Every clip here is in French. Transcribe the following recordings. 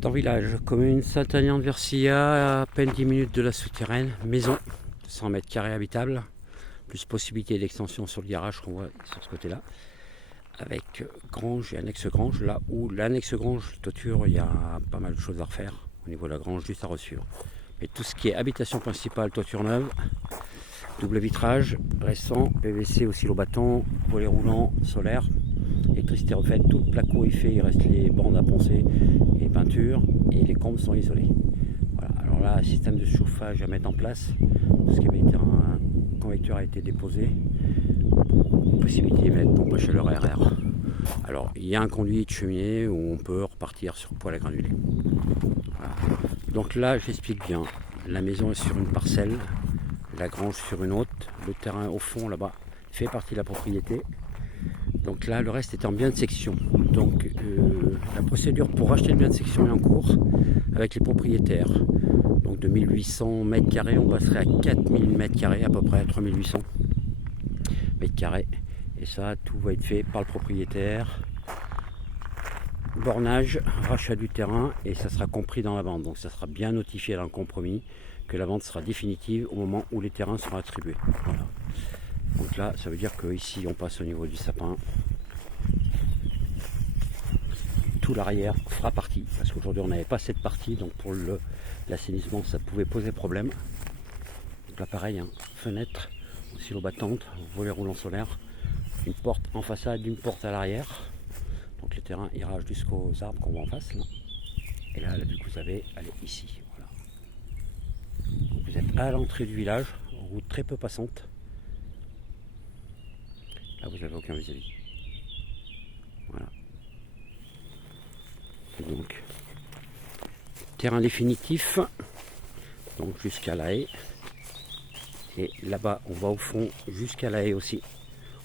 Dans le village, commune Saint-Aignan-de-Versilla, à peine 10 minutes de la souterraine, maison, 100 mètres carrés habitables, plus possibilité d'extension sur le garage qu'on voit sur ce côté-là, avec grange et annexe grange, là où l'annexe grange, toiture, il y a pas mal de choses à refaire, au niveau de la grange, juste à reçu. Mais tout ce qui est habitation principale, toiture neuve, double vitrage, récent, PVC aussi au bâton, volets roulants, solaire, électricité refaite, tout le placo est fait, il reste les bandes à poncer et peinture, et les combles sont isolés. Voilà. Alors là, système de chauffage à mettre en place, tout ce qui avait été un convecteur a été déposé, possibilité de mettre pompe à chaleur RR. Alors il y a un conduit de cheminée où on peut repartir sur poêle à granulés. Voilà. Donc là, j'explique bien, la maison est sur une parcelle, la grange sur une autre, le terrain au fond là-bas fait partie de la propriété. Donc là, le reste est en bien de section. Donc la procédure pour racheter le bien de section est en cours avec les propriétaires. Donc de 1800 mètres carrés, on passerait à 4000 mètres carrés, à peu près 3800 mètres carrés. Et ça, tout va être fait par le propriétaire. Bornage, rachat du terrain, et ça sera compris dans la vente. Donc ça sera bien notifié dans le compromis que la vente sera définitive au moment où les terrains seront attribués. Voilà. Donc là, ça veut dire qu'ici, on passe au niveau du sapin. Tout l'arrière fera partie, parce qu'aujourd'hui, on n'avait pas cette partie, donc pour l'assainissement, ça pouvait poser problème. Donc là, pareil, hein, fenêtre, silo battante, volet roulant solaire, une porte en façade, une porte à l'arrière. Donc le terrain ira jusqu'aux arbres qu'on voit en face. Là. Et là, la vue que vous avez, elle est ici. Voilà. Donc vous êtes à l'entrée du village, route très peu passante. Là, vous n'avez aucun vis-à-vis. Voilà. Et donc, terrain définitif, donc jusqu'à la haie. Et là-bas, on va au fond jusqu'à la haie aussi.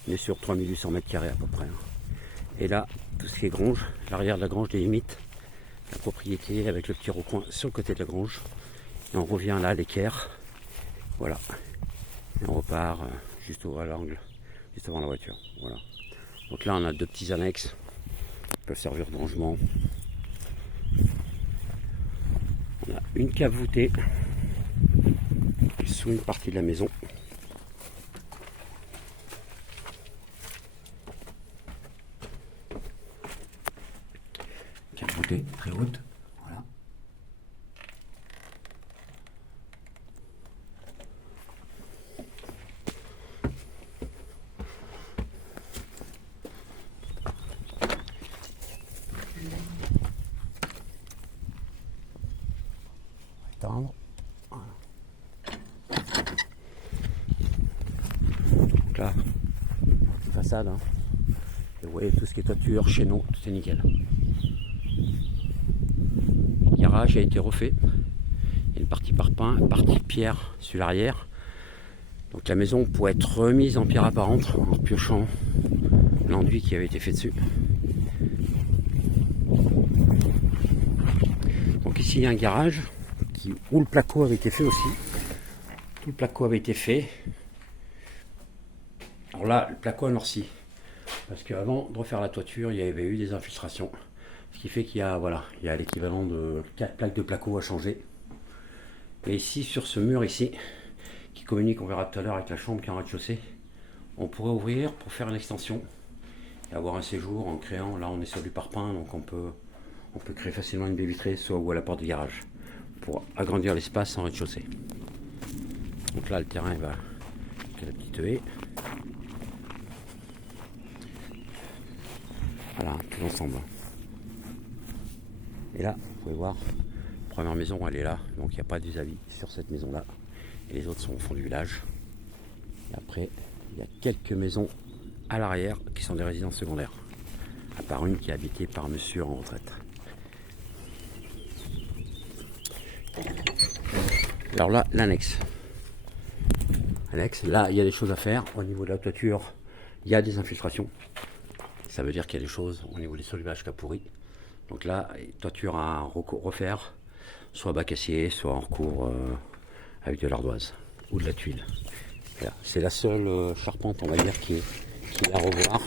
On est sur 3800 mètres carrés à peu près. Et là, tout ce qui est grange, l'arrière de la grange délimite la propriété avec le petit recoin sur le côté de la grange. Et on revient là à l'équerre. Voilà. Et on repart juste à l'angle, juste avant la voiture. Voilà. Donc là, on a deux petits annexes qui peuvent servir de rangement. On a une cave voûtée sous une partie de la maison. Cave voûtée très haute. Voilà. Étendre. Voilà. Donc là, façade, hein. Et vous voyez tout ce qui est toiture, chéneau, tout est nickel. Le garage a été refait. Il y a une partie parpaing, une partie pierre sur l'arrière. Donc la maison pourrait être remise en pierre apparente en piochant l'enduit qui avait été fait dessus. Donc ici il y a un garage où le placo avait été fait aussi. Tout le placo avait été fait. Alors là, le placo a noirci. Parce qu'avant de refaire la toiture, il y avait eu des infiltrations. Ce qui fait qu'il y a, voilà, il y a l'équivalent de 4 plaques de placo à changer. Et ici, sur ce mur ici, qui communique, on verra tout à l'heure, avec la chambre qui est en rez-de-chaussée, on pourrait ouvrir pour faire une extension et avoir un séjour en créant, là on est sur du parpaing, donc on peut créer facilement une baie vitrée, soit ou à la porte du garage, pour agrandir l'espace en rez-de-chaussée. Donc là le terrain va avec la petite haie. Voilà, tout l'ensemble. Et là, vous pouvez voir, la première maison elle est là, donc il n'y a pas de vis-à-vis sur cette maison là. Et les autres sont au fond du village. Et après, il y a quelques maisons à l'arrière qui sont des résidences secondaires. À part une qui est habitée par monsieur en retraite. Alors là, l'annexe. Annexe, là, il y a des choses à faire. Au niveau de la toiture, il y a des infiltrations. Ça veut dire qu'il y a des choses au niveau des solivages qui a pourri. Donc là, toiture à refaire, soit bac acier, soit en recours avec de l'ardoise ou de la tuile. Voilà. C'est la seule charpente, on va dire, qui est à revoir.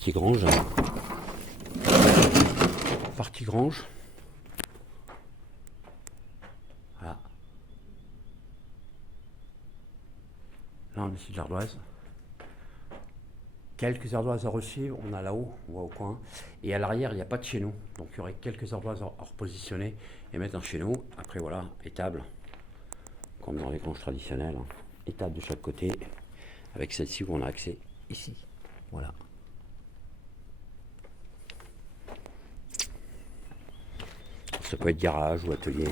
partie grange. Partie grange. Voilà. Là on est sur de l'ardoise. Quelques ardoises à reçu, on a là-haut, on voit au coin. Et à l'arrière, il n'y a pas de chéneau. Donc il y aurait quelques ardoises à repositionner et mettre un chéneau. Après voilà, étable, comme dans les granges traditionnelles. Hein. Étable de chaque côté, avec celle-ci où on a accès ici. Voilà. Ça peut être garage ou atelier.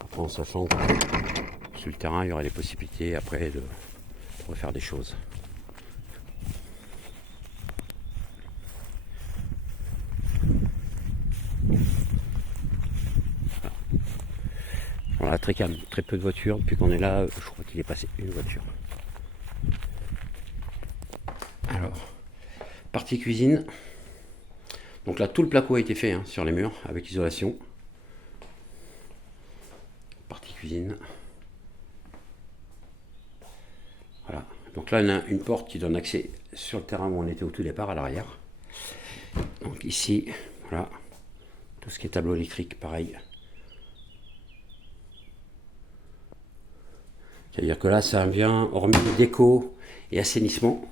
Après en sachant que sur le terrain, il y aurait les possibilités après de refaire des choses. Voilà, très calme, très peu de voitures. Depuis qu'on est là, je crois qu'il est passé une voiture. Alors, partie cuisine. Donc là, tout le placo a été fait hein, sur les murs avec isolation. Partie cuisine. Voilà. Donc là, on a une porte qui donne accès sur le terrain où on était au tout départ, à l'arrière. Donc ici, voilà. Tout ce qui est tableau électrique, pareil. C'est-à-dire que là, ça vient, hormis déco et assainissement,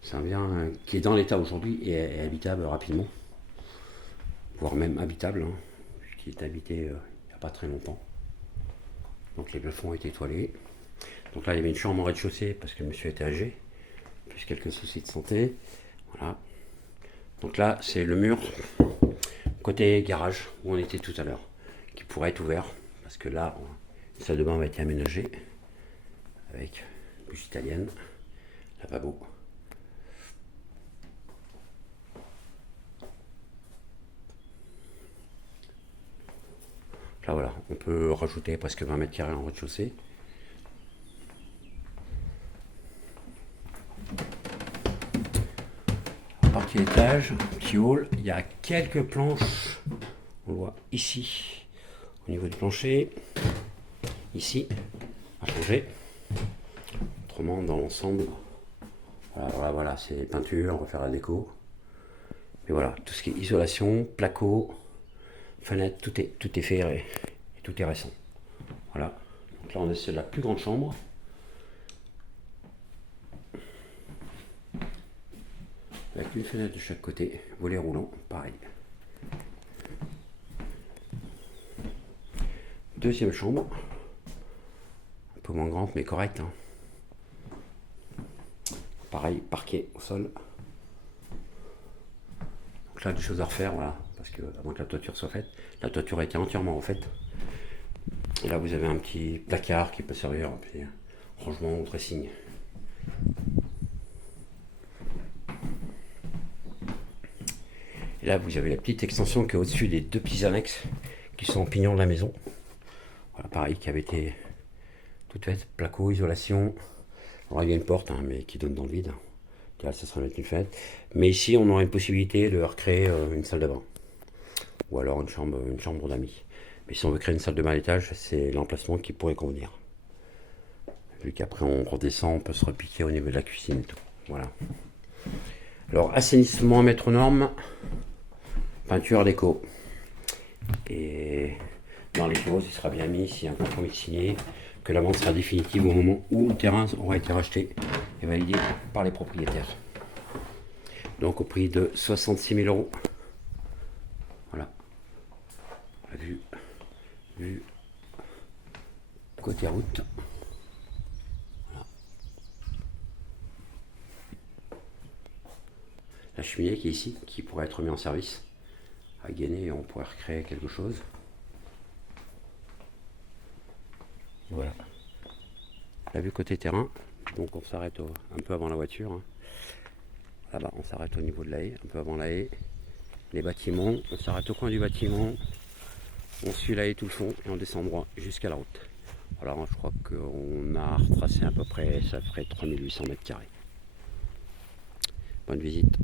ça vient qui est dans l'état aujourd'hui et est habitable rapidement, voire même habitable, hein, qui est habité il n'y a pas très longtemps. Donc les plafonds ont été étoilés. Donc là, il y avait une chambre au rez-de-chaussée parce que le monsieur était âgé, plus quelques soucis de santé. Voilà. Donc là, c'est le mur côté garage où on était tout à l'heure, qui pourrait être ouvert parce que là, la salle de bain va être aménagée avec bûche italienne, lavabo. Là voilà, on peut rajouter presque 20 mètres carrés en rez-de-chaussée. Partie étage, petit hall, il y a quelques planches, on voit ici, au niveau du plancher, ici, à changer. Autrement, dans l'ensemble, voilà, c'est peinture, refaire la déco. Mais voilà, tout ce qui est isolation, placo, fenêtre, tout est fait et tout est récent. Voilà, donc là on est sur la plus grande chambre. Avec une fenêtre de chaque côté, volet roulant, pareil. Deuxième chambre, un peu moins grande mais correcte. Hein. Pareil, parquet au sol. Donc là, des choses à refaire, voilà, parce que avant que la toiture soit faite, la toiture a été entièrement refaite. Et là, vous avez un petit placard qui peut servir, puis rangement ou dressing. Et là, vous avez la petite extension qui est au-dessus des deux petits annexes qui sont en pignon de la maison. Voilà, pareil, qui avait été toute faite, placo, isolation. Alors, il y a une porte, hein, mais qui donne dans le vide. Là, ça sera mettre une fenêtre. Mais ici, on aura une possibilité de recréer une salle de bain. Ou alors une chambre d'amis. Mais si on veut créer une salle de bain à l'étage, c'est l'emplacement qui pourrait convenir. Vu qu'après, on redescend, on peut se repiquer au niveau de la cuisine et tout. Voilà. Alors, assainissement à mettre aux normes. Peinture déco. Et dans les clauses, il sera bien mis, s'il y a un compromis signé, que la vente sera définitive au moment où le terrain aura été racheté et validé par les propriétaires. Donc au prix de 66 000 €. Voilà. La vue côté route. Voilà. La cheminée qui est ici, qui pourrait être mise en service. À gainer, on pourrait recréer quelque chose. Voilà. La vue côté terrain. Donc on s'arrête un peu avant la voiture. Hein. Là-bas, on s'arrête au niveau de la haie, un peu avant la haie. Les bâtiments, on s'arrête au coin du bâtiment. On suit la haie tout le fond et on descend droit jusqu'à la route. Voilà, je crois qu'on a retracé à peu près, ça ferait 3800 mètres carrés. Bonne visite.